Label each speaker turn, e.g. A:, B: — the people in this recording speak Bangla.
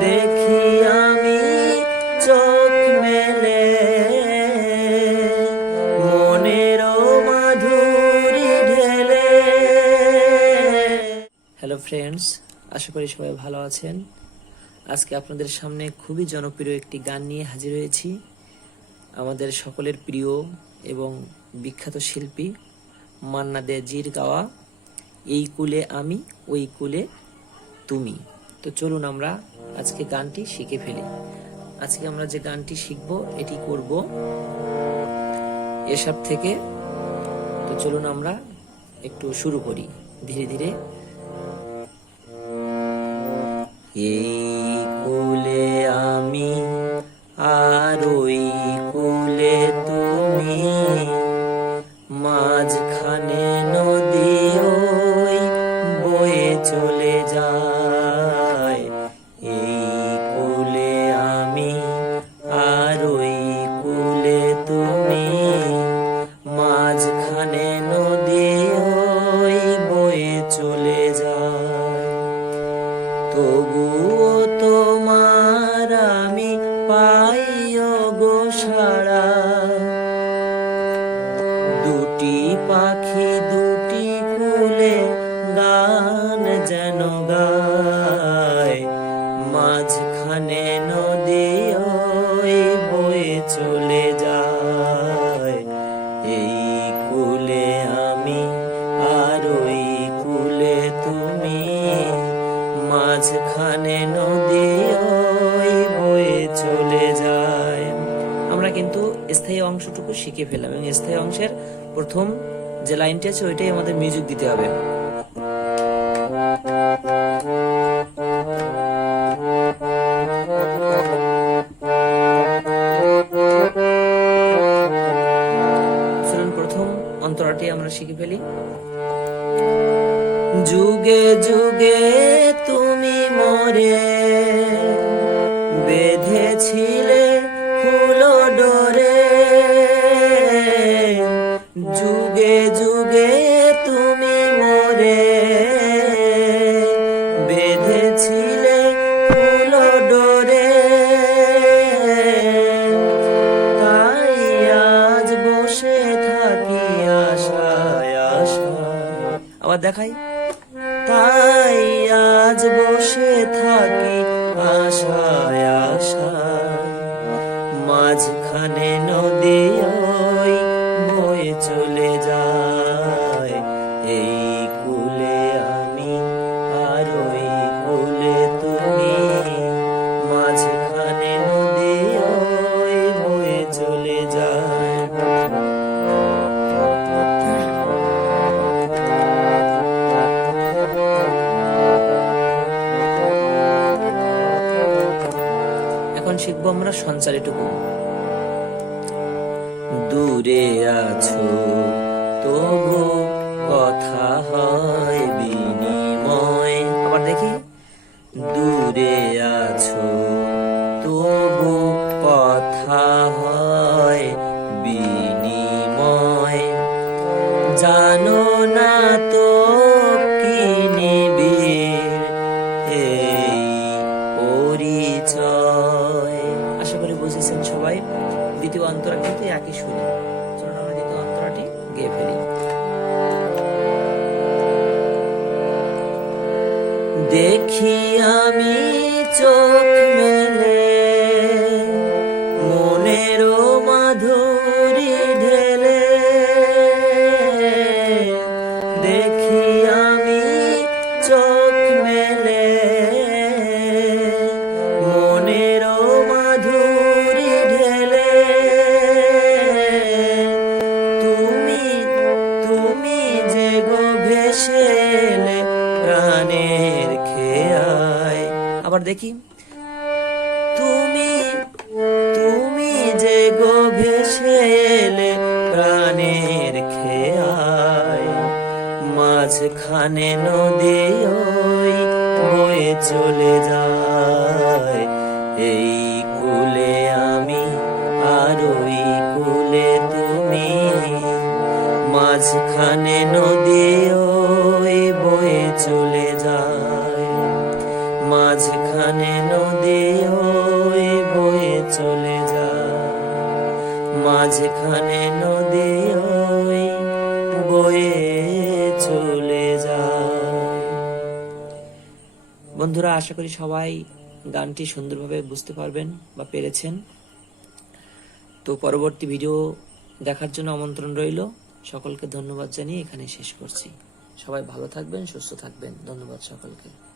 A: দেখি আমি চোখ মেলে। মনেরও মাধুরী ঢেলে। হ্যালো ফ্রেন্ডস আশা করি সবাই ভালো আছেন। আজকে আপনাদের সামনে খুবই জনপ্রিয় একটি গান নিয়ে হাজির হয়েছি। আমাদের সকলের প্রিয় এবং বিখ্যাত শিল্পী মান্না দে জির গাওয়া, এই কুলে আমি, ওই কুলে তুমি। তো চলুন আমরা আজকে গানটি শিখে ফেলি। আজকে আমরা যে গানটি শিখব, এটি করব এসব থেকে। তো চলুন আমরা একটু শুরু করি। ধীরে ধীরে। এই তবুও তোমার আমি পাই গো সারা দুটি পাখি দুটি কুলে গান যেন গায়। মাঝখানে নদী বয়ে চলে মাঝখানে নদী বয়ে চলে যায়। আমরা কিন্তু স্থায়ী অংশটুকু শিখে ফেললাম এবং স্থায়ী অংশের প্রথম যে লাইনটি আছে, ওইটাই আমাদের মিউজিক দিতে হবে। অন্তরাটি আমরা শিখে ফেলি। যুগে যুগে তুমি মরে বেঁধেছিলে ফুল ডোরে। যুগে যুগে তুমি মরে। বেঁধেছিলে ফুল ডোরে। তাই আজ বসে থাকি আশায় আশায়। আবার দেখাই। মাঝখানে নদী বয়ে চলে যায়। এই কুলে আমি আর ওই কুলে তুমি মাঝখানে নদী বয়ে চলে যায়। এখন শিখব আমরা সঞ্চারিটুকু। দূরে আছো তবু কথা হয় বিনিময়। আবার দেখি। দূরে আছো দ্বিতীয় অন্তরা কিন্তু একই সুরে চলুন আমরা দ্বিতীয় অন্তরাটি গেয়ে ফেলি। দেখি আমি চোখ প্রাণের খেয়ায়। আবার দেখি। তুমি তুমি যে গো ভেসে প্রাণের খেয়ায়, মাঝখানে নদী ওই চলে যায়। এই মাঝখানে নদী হয়ে বয়ে চলে যা। মাঝখানে নদী হয়ে বয়ে চলে যা। বন্ধুরা, আশা করি সবাই গানটি সুন্দরভাবে বুঝতে পারবেন বা পেরেছেন। তো পরবর্তী ভিডিও দেখার জন্য আমন্ত্রণ রইল। সকলকে ধন্যবাদ জানিয়ে এখানে শেষ করছি। সবাই ভালো থাকবেন, সুস্থ থাকবেন। ধন্যবাদ সকলকে।